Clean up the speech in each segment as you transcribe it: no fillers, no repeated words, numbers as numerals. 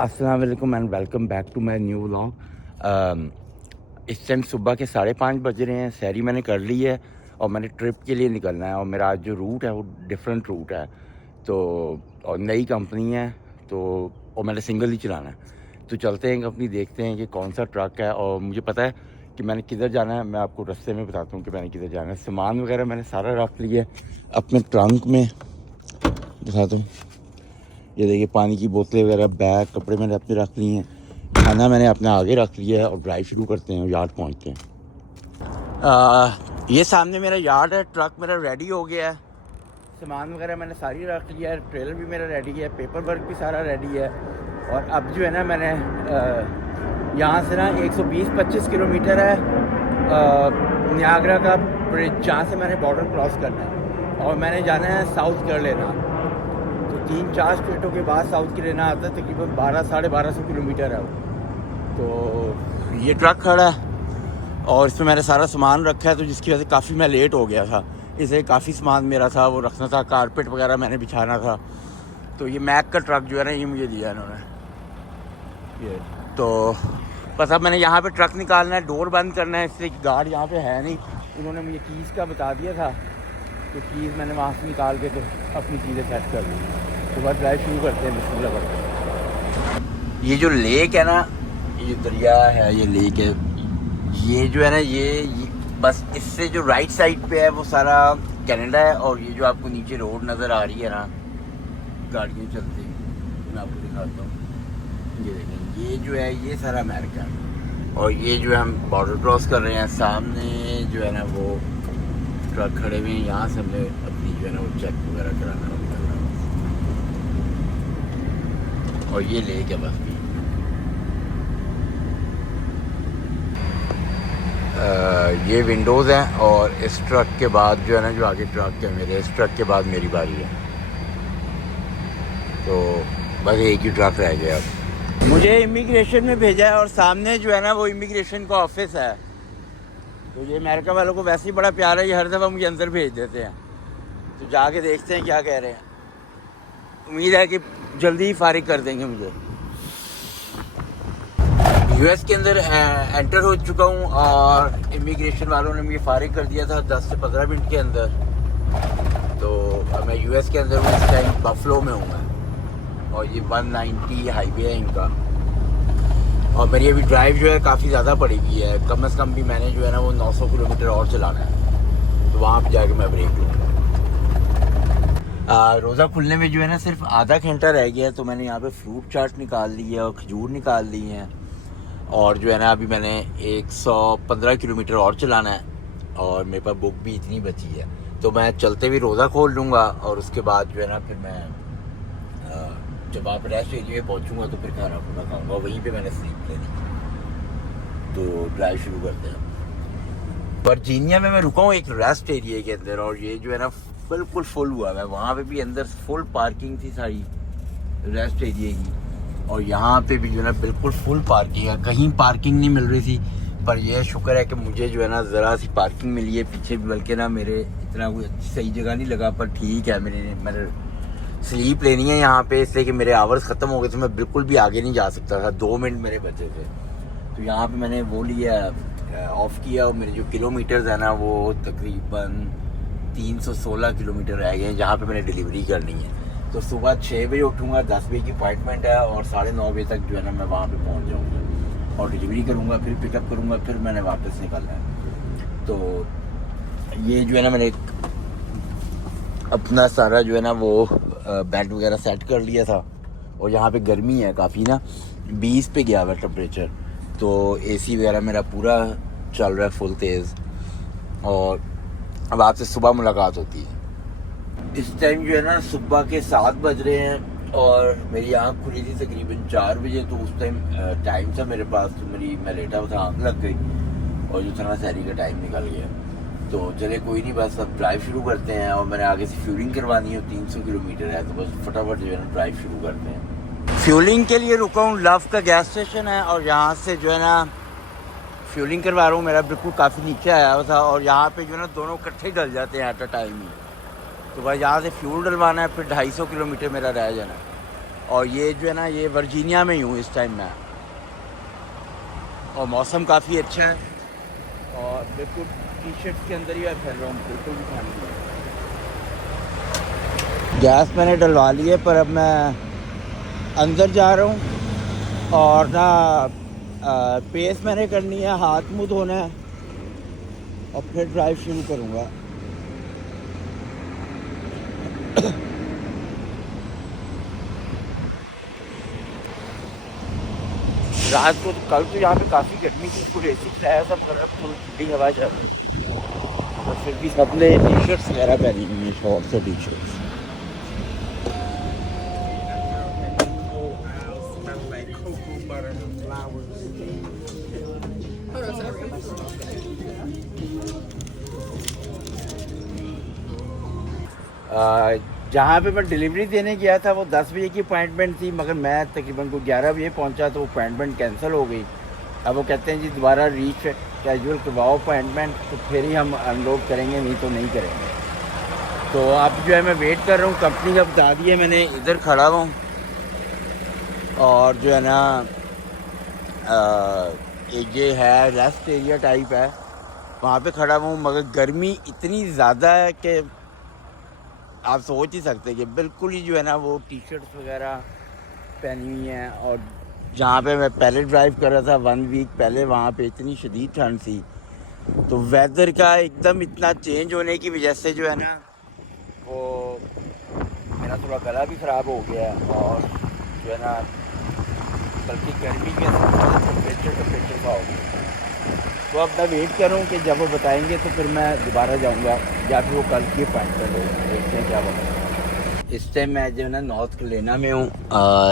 अस्सलाम वालेकुम and welcome back to my new vlog. इस टाइम सुबह के 5:30 बज रहे हैं। सैरी मैंने कर ली है और मैंने ट्रिप के लिए निकलना है। और मेरा आज जो रूट है वो डिफरेंट रूट है, तो और नई कंपनी है, तो और मैंने सिंगल ही चलाना है। तो चलते हैं कंपनी, देखते हैं कि कौन सा ट्रक है। और मुझे पता है कि मैंने किधर जाना है। मैं आपको रास्ते में बताता हूँ कि मैंने किधर जाना है। सामान वगैरह मैंने सारा रख लिया है अपने ट्रंक में, दिखाता हूँ। ये देखिए, पानी की बोतलें वगैरह, बैग, कपड़े मैंने अपने रख लिए हैं। खाना मैंने अपने आगे रख लिया है और ड्राइव शुरू करते हैं और यार्ड पहुंचते हैं। ये सामने मेरा यार्ड है। ट्रक मेरा रेडी हो गया है। सामान वगैरह मैंने सारी रख लिया है। ट्रेलर भी मेरा रेडी है, पेपर वर्क भी सारा रेडी है। और अब जो है ना, मैंने यहाँ से ना 120-25 किलोमीटर है नियाग्रा का ब्रिज, जहाँ से मैंने बॉर्डर क्रॉस करना है। और मैंने जाना है साउथ कैरोलिना। तो 3-4 स्टेटों के बाद साउथ कैरोलिना आता है। तकरीबन 1200-1250 किलोमीटर है वो। तो ये ट्रक खड़ा है और इसमें मैंने सारा सामान रखा है, तो जिसकी वजह से काफ़ी मैं लेट हो गया था। इसलिए काफ़ी सामान मेरा था, वो रखना था, कारपेट वगैरह मैंने बिछाना था। तो ये मैक का ट्रक जो है ना, ये मुझे दिया इन्होंने। ये तो बस अब मैंने यहाँ पे ट्रक निकालना है, डोर बंद करना है, इसलिए कि गार्ड यहाँ पे है नहीं। उन्होंने मुझे कीज़ का बता दिया था, तो कीज़ मैंने वहाँ से निकाल के तो अपनी चीज़ें सेट कर दी। तो बस ड्राइव शुरू करते हैं, बिस्मिल्लाह करते। ये जो लेक है ना, ये दरिया है, ये लेक है, ये जो है ना, ये बस इससे जो राइट साइड पे है वो सारा कनाडा है। और ये जो आपको नीचे रोड नज़र आ रही है ना, गाड़ियाँ चलती, मैं आपको दिखाता हूँ। ये देखें, ये जो है ये सारा अमेरिका है। और ये जो है हम बॉर्डर क्रॉस कर रहे हैं। सामने जो है ना वो ट्रक खड़े हुए हैं, यहाँ से हमने अपनी जो है ना वो चेक वगैरह कराना होता है। और ये लेक है बस भी। ये विंडोज़ हैं। और इस ट्रक के बाद जो है ना, जो आगे ट्रक है मेरे, इस ट्रक के बाद मेरी बारी है। तो बस एक ही ट्रक रह गया अब। मुझे इमिग्रेशन में भेजा है और सामने जो है ना वो इमिग्रेशन का ऑफिस है। तो ये अमेरिका वालों को वैसे ही बड़ा प्यार है, ये हर दफ़ा मुझे अंदर भेज देते हैं। तो जाके देखते हैं क्या कह रहे हैं। उम्मीद है कि जल्दी ही फारिग कर देंगे मुझे। यूएस के अंदर एंटर हो चुका हूँ और इमिग्रेशन वालों ने मुझे फारिग कर दिया था 10 से 15 मिनट के अंदर। तो अब मैं यूएस के अंदर हूँ, इस टाइम बफलो में हूँ मैं। और ये 190 हाईवे है इनका। और मेरी अभी ड्राइव जो है काफ़ी ज़्यादा पड़ेगी है। कम से कम भी मैंने जो है ना वो 900 किलोमीटर और चलाना है। तो वहाँ पर जाके मैं ब्रेक लूँगा। रोज़ा खुलने में जो है ना सिर्फ आधा घंटा रह गया है। तो मैंने यहाँ पे फ्रूट चाट निकाल ली है और खजूर निकाल ली हैं। और जो है ना अभी मैंने 115 किलोमीटर और चलाना है। और मेरे पास बुक भी इतनी बची है, तो मैं चलते हुए रोज़ा खोल लूँगा। और उसके बाद जो है ना फिर मैं जब आप रेस्ट एरिया में पहुँचूँगा तो फिर खाना खुना खाऊँगा, वहीं पे मैंने स्लीप लेनी। तो ड्राइव शुरू करते हैं। वर्जीनिया में मैं रुका हूँ एक रेस्ट एरिया के अंदर, और ये जो है ना बिल्कुल फुल हुआ है। वहाँ पे भी अंदर फुल पार्किंग थी सारी रेस्ट एरिया की। और यहाँ पे भी जो है ना बिल्कुल फुल पार्किंग है, कहीं पार्किंग नहीं मिल रही थी। पर यह शुक्र है कि मुझे जो है ना ज़रा सी पार्किंग मिली है पीछे भी, बल्कि ना मेरे इतना कोई सही जगह नहीं लगा। पर ठीक है, मैंने स्लीप लेनी है यहाँ पे, इसलिए कि मेरे आवर्स ख़त्म हो गए थे। मैं बिल्कुल भी आगे नहीं जा सकता था, 2 मिनट मेरे बचे थे। तो यहाँ पे मैंने वो लिया, ऑफ़ किया। और मेरे जो किलोमीटर्स है ना वो तकरीबन 316 किलोमीटर रह गए हैं, जहाँ पे मैंने डिलीवरी करनी है। तो सुबह 6 बजे उठूँगा, 10 बजे की अपॉइंटमेंट है, और 9:30 बजे तक जो है ना मैं वहाँ पे पहुँच जाऊँगा और डिलीवरी करूँगा, फिर पिकअप करूँगा, फिर मैंने वापस निकलना है। तो ये जो है ना मैंने अपना सारा जो है ना वो बेड वगैरह सेट कर लिया था। और यहाँ पे गर्मी है काफ़ी ना, 20 पे गया हुआ टेम्परेचर। तो एसी वगैरह मेरा पूरा चल रहा है फुल तेज़। और अब आपसे सुबह मुलाकात होती है। इस टाइम जो है ना सुबह के 7 बज रहे हैं और मेरी आँख खुली थी तकरीबन 4 बजे। तो उस टाइम था मेरे पास, तो मैं लेटा हुआ था, आँख लग गई और जो था ना सहरी का टाइम निकल गया। तो चले कोई नहीं, बस अब ड्राइव शुरू करते हैं। और मैंने आगे से फ्यूलिंग करवानी है, 300 किलोमीटर है, तो बस फटाफट जो है ना ड्राइव शुरू करते हैं। फ्यूलिंग के लिए रुका हूँ, लव का गैस स्टेशन है, और यहाँ से जो है ना फ्यूलिंग करवा रहा हूँ। मेरा बिल्कुल काफ़ी नीचे आया हुआ था, और यहाँ पे जो है ना दोनों इकट्ठे डल जाते हैं एट अ टाइम ही। तो भाई यहाँ से फ्यूल डलवाना है, फिर 250 किलोमीटर मेरा रह जाना है। और ये जो है ना, ये वर्जीनिया में ही हूँ इस टाइम मैं, और मौसम काफ़ी अच्छा है और बिल्कुल टी शर्ट के अंदर ही मैं फिर रहा हूँ, बिल्कुल भी ठंड नहीं है। गैस मैंने डलवा ली है, पर अब मैं अंदर जा रहा हूँ और ना पेस मैंने करनी है, हाथ मुँह धोना है और फिर ड्राइव शुरू करूँगा। रात को तो कल तो यहाँ पे काफ़ी गर्मी थी, पूरे एसी चलाया सब कर रहा था, थोड़ी ठंडी हवा चल रही थी, और फिर भी सबने टी शर्ट्स वगैरह पहनी हुई हैं, शॉर्ट्स और टी शर्ट्स। जहाँ पे मैं डिलीवरी देने गया था वो 10 बजे की अपॉइंटमेंट थी, मगर मैं तकरीबन को 11 बजे पहुँचा तो अपॉइंटमेंट कैंसिल हो गई। अब वो कहते हैं जी दोबारा कैजुअल करवाओ अपॉइंटमेंट, तो फिर ही हम अनलोड करेंगे, नहीं तो नहीं करेंगे। तो अब जो है मैं वेट कर रहा हूँ, कंपनी का बता दिया मैंने, इधर खड़ा हूँ और जो है ना एक ये है रेस्ट एरिया टाइप है, वहाँ पे खड़ा हूँ, मगर गर्मी इतनी ज़्यादा है कि आप सोच ही सकते हैं कि बिल्कुल ही जो है ना वो टी शर्ट्स वगैरह पहनी हुई हैं। और जहाँ पे मैं पहले ड्राइव कर रहा था 1 वीक पहले, वहाँ पे इतनी शदीद ठंड थी, तो वेदर का एकदम इतना चेंज होने की वजह से जो है ना वो मेरा थोड़ा गला भी ख़राब हो गया है, और जो है ना बल्कि गर्मी के टेम्परेचर का हो गया। तो अब मैं वेट कर रहा हूँ कि जब वो बताएंगे तो फिर मैं दोबारा जाऊँगा, या फिर वो कल की अपॉइंटमेंट हो, देखते हैं क्या होगा। इस टाइम मैं जो है ना नॉर्थ कैरोलिना में हूँ,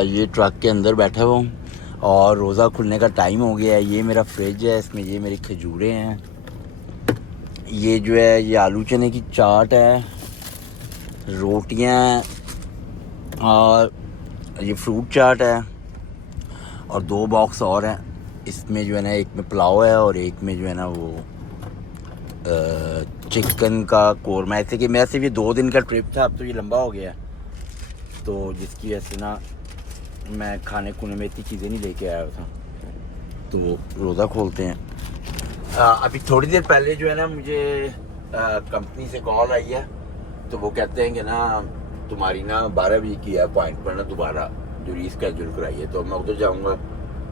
ये ट्रक के अंदर बैठा हुआ हूँ और रोज़ा खुलने का टाइम हो गया है। ये मेरा फ्रिज है, इसमें ये मेरी खजूरें हैं, ये जो है ये आलू चने की चाट है, रोटियाँ और ये फ्रूट चाट है, और 2 बॉक्स और हैं। इसमें जो है ना एक में पुलाव है और एक में जो है ना वो चिकन का कोरमा। ऐसे कि मेरा सिर्फ ये 2 दिन का ट्रिप था, अब तो ये लंबा हो गया, तो जिसकी वजह से ना मैं खाने खुने में इतनी चीज़ें नहीं लेके आया था। तो रोज़ा खोलते हैं। अभी थोड़ी देर पहले जो है ना मुझे कंपनी से कॉल आई है, तो वो कहते हैं कि ना तुम्हारी ना 12 बजे की अपॉइंटमेंट ना दोबारा जो रीस्केड्यूल कराई है, तो मैं उधर जाऊँगा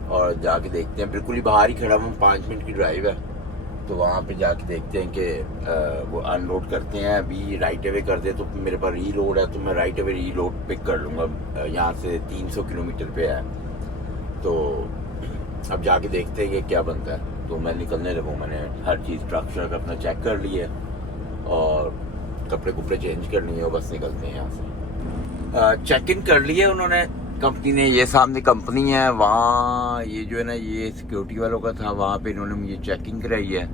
और जाके देखते हैं। बिल्कुल ही बाहर ही खड़ा हूँ, 5 मिनट की ड्राइव है, तो वहाँ पे जाके देखते हैं कि वो अनलोड करते हैं। अभी राइट अवे कर दे तो मेरे पास रीलोड है, तो मैं राइट अवे रीलोड पिक कर लूँगा। यहाँ से 300 किलोमीटर पे है, तो अब जाके देखते हैं कि क्या बनता है। तो मैं निकलने लगूँ, मैंने हर चीज़ ट्रक श्रक अपना चेक कर ली है और कपड़े कुपड़े चेंज कर लिए, और बस निकलते हैं यहाँ से। चेक इन कर लिए उन्होंने, कंपनी ने। ये सामने कंपनी है, वहाँ ये जो है ना ये सिक्योरिटी वालों का था, वहाँ पे इन्होंने मुझे चेकिंग कराई है।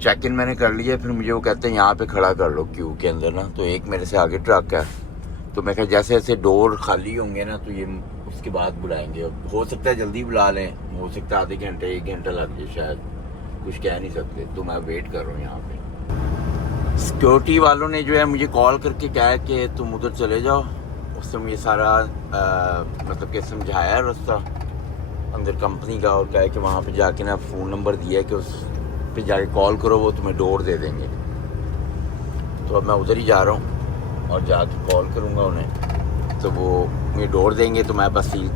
चेक इन मैंने कर लिया, फिर मुझे वो कहते हैं यहाँ पे खड़ा कर लो क्यू के अंदर ना। तो एक मेरे से आगे ट्रक है, तो मैं कहा जैसे जैसे डोर खाली होंगे ना तो ये उसके बाद बुलाएंगे। हो सकता है जल्दी बुला लें, हो सकता है आधे घंटे 1 घंटा लग जाए, शायद कुछ कह नहीं सकते। तो मैं वेट कर रहा हूँ यहाँ पे। सिक्योरिटी वालों ने जो है मुझे कॉल करके कहा कि तुम उधर चले जाओ। उससे मुझे सारा मतलब कि समझाया रास्ता अंदर कंपनी का, और कहा कि वहाँ पे जाके ना फ़ोन नंबर दिया है कि उस पे जाके कॉल करो, वो तुम्हें डोर दे देंगे। तो अब मैं उधर ही जा रहा हूँ और जाके कॉल करूँगा उन्हें, तो वो मुझे डोर देंगे। तो मैं बस सील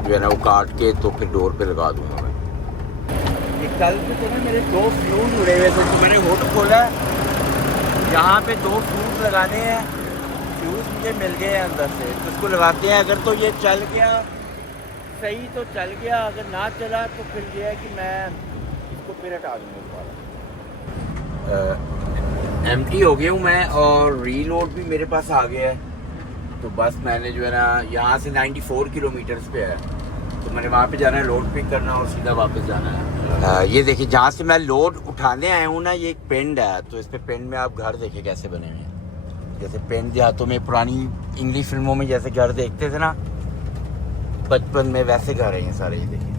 जो है ना वो काट के तो फिर डोर पे लगा दूँगा मैं। ये कल से तो ना मेरे 2 फ्यूज़ जुड़े हुए थे, तो मैंने होट खोला, यहाँ पे 2 फ्यूज़ लगाने हैं। फ्यूज़ मुझे मिल गए हैं अंदर से, तो इसको लगाते हैं। अगर तो ये चल गया सही तो चल गया, अगर ना चला तो फिर ये है कि मैं इसको फिर हटा दूँगा दोबारा। एम्प्टी हो गया हूँ मैं, और रीलोड भी मेरे पास आ गया है। तो बस मैंने जो है ना यहाँ से 94 किलोमीटर्स पे है, तो मैंने वहाँ पे जाना है, लोड पिक करना और सीधा वापस जाना है। ये देखिए जहाँ से मैं लोड उठाने आया हूँ ना, ये एक पिंड है, तो इस पे पिंड में आप घर देखिए कैसे बने हुए हैं। जैसे पिंड देहातों में पुरानी इंग्लिश फिल्मों में जैसे घर देखते थे ना बचपन में, वैसे घर हैं ये सारे, ये देखिए,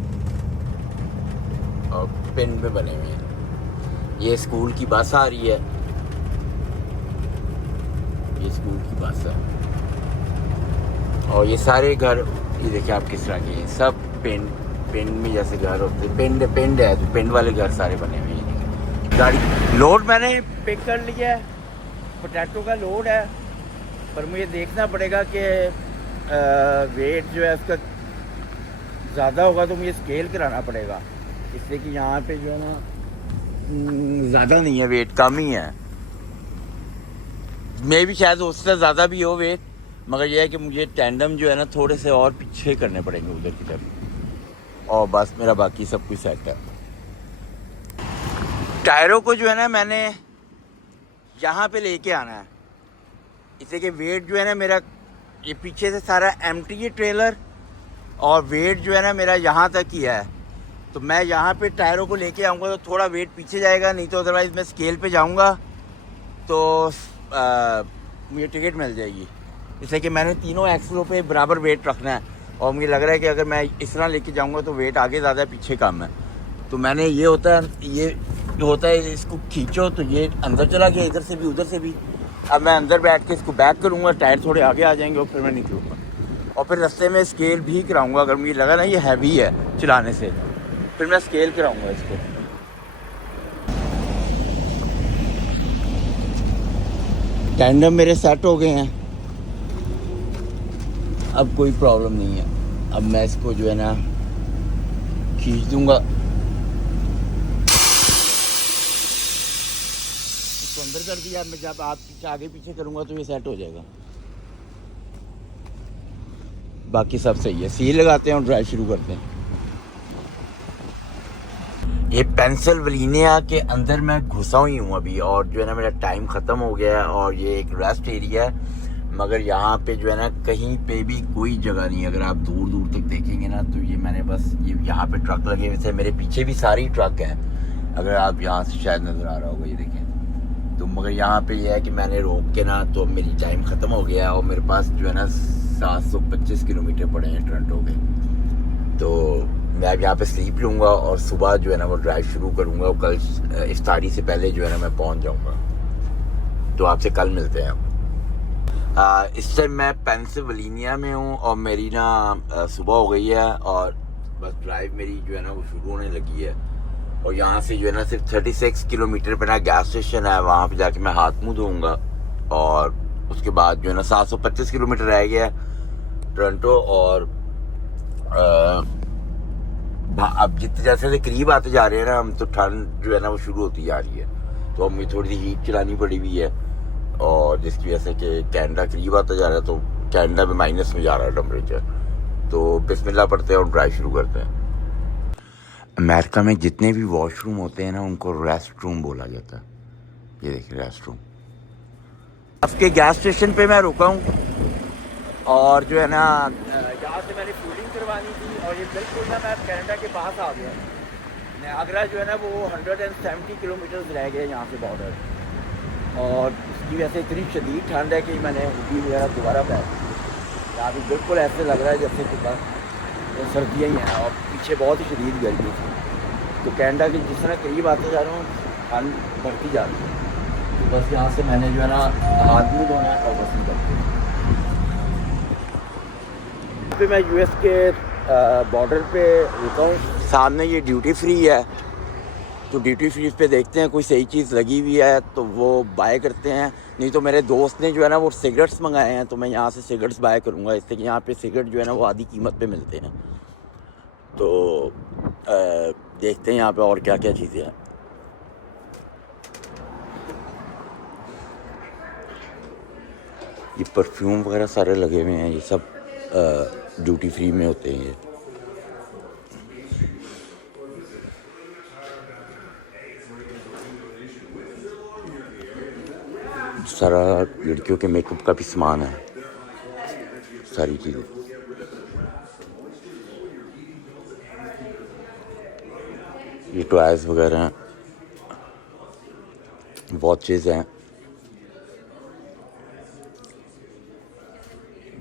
और पिंड में बने हुए हैं। ये स्कूल की बस आ रही है, ये स्कूल की बस है। और ये सारे घर, ये देखिए आप किस तरह के हैं, सब पिंड में जैसे घर होते हैं, पिंड है तो पिंड वाले घर सारे बने हुए हैं। गाड़ी लोड मैंने पिक कर लिया है, पोटैटो का लोड है, पर मुझे देखना पड़ेगा कि वेट जो है उसका ज़्यादा होगा तो मुझे स्केल कराना पड़ेगा, इसलिए कि यहाँ पे जो है ना ज़्यादा नहीं है, वेट कम ही है। मैं भी शायद उससे ज़्यादा भी हो वेट, मगर यह है कि मुझे टैंडम जो है ना थोड़े से और पीछे करने पड़ेंगे उधर की तरफ, और बस मेरा बाकी सब कुछ सेट है। टायरों को जो है ना मैंने यहाँ पे लेके आना है, इसलिए कि वेट जो है ना मेरा ये पीछे से सारा एम्प्टी है ट्रेलर, और वेट जो है ना मेरा यहाँ तक ही है, तो मैं यहाँ पे टायरों को लेके आऊँगा तो थोड़ा वेट पीछे जाएगा, नहीं तो अदरवाइज़ मैं स्केल पे जाऊँगा तो मुझे टिकट मिल जाएगी। इसलिए कि मैंने तीनों एक्सलों पे बराबर वेट रखना है, और मुझे लग रहा है कि अगर मैं इस तरह लेके जाऊँगा तो वेट आगे ज़्यादा पीछे कम है, तो मैंने ये होता है इसको खींचो तो ये अंदर चला गया, इधर से भी उधर से भी। अब मैं अंदर बैठ के इसको बैक करूँगा, टायर थोड़े आगे आ जाएंगे और फिर मैं निकलूँगा, और फिर रास्ते में स्केल भी कराऊँगा। अगर मुझे लगा ना ये हैवी है चलाने से, फिर मैं स्केल कराऊँगा इसको। टैंडम मेरे सेट हो गए हैं, अब कोई प्रॉब्लम नहीं है। अब मैं इसको जो है ना खींच दूंगा, इसको अंदर कर दिया। मैं जब आप आगे पीछे करूंगा तो ये सेट हो जाएगा, बाकी सब सही है। सील लगाते हैं और ड्राइव शुरू करते हैं। ये पेंसिल्वेनिया के अंदर मैं घुसा हुई हूँ अभी, और जो है ना मेरा टाइम ख़त्म हो गया है, और ये एक रेस्ट एरिया है, मगर यहाँ पे जो है ना कहीं पे भी कोई जगह नहीं है। अगर आप दूर दूर तक देखेंगे ना तो ये मैंने बस ये यहाँ पे ट्रक लगे हुए थे, मेरे पीछे भी सारी ट्रक हैं, अगर आप यहाँ से शायद नज़र आ रहा होगा, ये देखें तो। मगर यहाँ पे ये है कि मैंने रोक के ना, तो मेरी टाइम ख़त्म हो गया है, और मेरे पास जो है ना 725 किलोमीटर पड़े हैं टोरंटो के। तो मैं अब यहाँ पे स्लीप लूँगा और सुबह जो है ना वो ड्राइव शुरू करूँगा, और कल इफ्तारी से पहले जो है ना मैं पहुँच जाऊँगा। तो आपसे कल मिलते हैं। इस टाइम मैं पेंसिल्वेनिया में हूँ, और मेरी ना सुबह हो गई है, और बस ड्राइव मेरी जो है ना वो शुरू होने लगी है। और यहाँ से जो है ना सिर्फ 36 किलोमीटर पर ना गैस स्टेशन है, वहाँ पे जाके मैं हाथ मुँह धोऊँगा, और उसके बाद जो है ना 725 किलोमीटर रह गया है टोरंटो। और अब जितने जैसे से करीब आते जा रहे हैं ना हम, तो ठंड जो है ना वो शुरू होती जा रही है, तो अब मुझे थोड़ी सी हीट चलानी पड़ी हुई है, और जिसकी वजह से कि कैनेडा करीब आता जा रहा है, तो कैनेडा में माइनस में जा रहा है टेम्परेचर। तो बिस्मिल्लाह पढ़ते हैं और ड्राइव शुरू करते हैं। अमेरिका में जितने भी वॉशरूम होते हैं ना उनको रेस्ट रूम बोला जाता है। ये देखिए रेस्ट रूम। आपके गैस स्टेशन पे मैं रुका हूँ, और जो है ना यहाँ से मैंने फूलिंग करवानी थी, और ये बिल्कुल ना मैं कनाडा के पास आ गया। नायग्रा जो है ना वो 170 किलोमीटर रह गए यहाँ से बॉर्डर, और उसकी वजह से इतनी शदीद ठंड है कि मैंने हुडी वगैरह दोबारा पहन। यहाँ भी बिल्कुल ऐसे लग रहा है जैसे कि बस तो सर्दियाँ ही हैं, और पीछे बहुत ही शदीद गर्मी थी। तो कनाडा के जिस तरह करीब आते जा रहा हूँ ठंड बढ़ती जा रही है, तो बस यहाँ से मैंने जो है ना हाथ मुँह धोना है और बस निकलते हैं। पे मैं यूएस के बॉर्डर पे रुका हूँ, सामने ये ड्यूटी फ्री है, तो ड्यूटी फ्री पे देखते हैं कोई सही चीज़ लगी हुई है तो वो बाय करते हैं। नहीं तो मेरे दोस्त ने जो है ना वो सिगरेट्स मंगाए हैं, तो मैं यहाँ से सिगरेट्स बाय करूँगा, इससे कि यहाँ पे सिगरेट जो है ना वो आधी कीमत पे मिलते हैं। तो देखते हैं यहाँ पे और क्या क्या चीज़ें हैं। ये परफ्यूम वगैरह सारे लगे हुए हैं, ये सब ड्यूटी फ्री में होते हैं। ये सारा लड़कियों के मेकअप का भी सामान है, सारी चीज़ें। ये टॉयज़ वगैरह हैं, वॉचेज़ हैं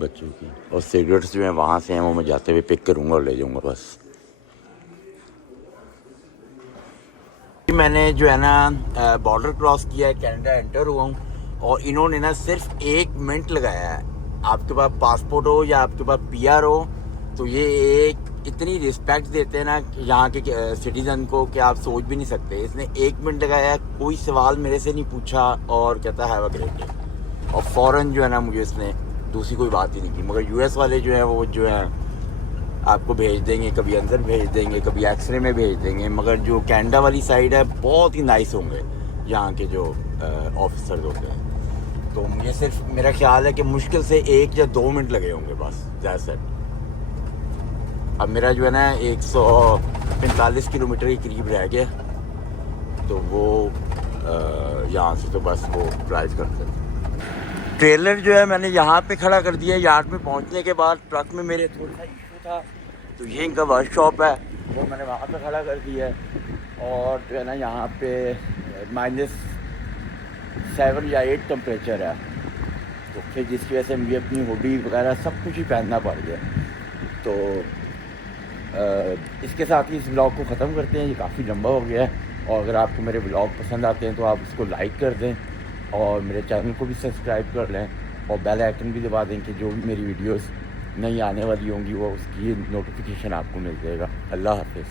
बच्चों की, और सिगरेट्स जो हैं वहाँ से हैं वो मैं जाते हुए पिक करूँगा और ले जाऊँगा बस। मैंने जो है ना बॉर्डर क्रॉस किया है, कनाडा एंटर हुआ हूँ, और इन्होंने ना सिर्फ 1 मिनट लगाया है आपके पास पासपोर्ट हो या आपके पास पीआर हो, तो ये एक इतनी रिस्पेक्ट देते हैं ना यहाँ के सिटीज़न को कि आप सोच भी नहीं सकते। इसने 1 मिनट लगाया, कोई सवाल मेरे से नहीं पूछा और कहता है हैव अ ग्रेट डे, और फ़ौरन जो है ना मुझे इसने दूसरी कोई बात ही नहीं की। मगर यूएस वाले जो हैं वो जो हैं आपको भेज देंगे, कभी अंदर भेज देंगे, कभी एक्सरे में भेज देंगे। मगर जो कनाडा वाली साइड है बहुत ही नाइस होंगे यहाँ के जो ऑफिसर्स होते हैं। तो मुझे सिर्फ मेरा ख्याल है कि मुश्किल से 1 या 2 मिनट लगे होंगे बस, दैट्स इट। अब मेरा जो है ना 145 किलोमीटर के करीब रह गया, तो वो यहाँ से तो बस वो ड्राइव करते हैं। ट्रेलर जो है मैंने यहाँ पे खड़ा कर दिया। यार्ड में पहुँचने के बाद ट्रक में मेरे थोड़ा सा इशू था, तो ये इनका वर्कशॉप है, वो मैंने वहाँ पे खड़ा कर दिया है। और जो है ना यहाँ पे -7 या 8 टेम्परेचर है, तो फिर जिसकी वजह से मुझे अपनी हुडी वगैरह सब कुछ ही पहनना पड़ गया। तो इसके साथ ही इस ब्लॉग को ख़त्म करते हैं, ये काफ़ी लंबा हो गया है। और अगर आपको मेरे ब्लॉग पसंद आते हैं तो आप इसको लाइक कर दें और मेरे चैनल को भी सब्सक्राइब कर लें और बेल आइकन भी दबा दें कि जो भी मेरी वीडियोस नई आने वाली होंगी वो उसकी नोटिफिकेशन आपको मिल जाएगा। अल्लाह हाफिज़।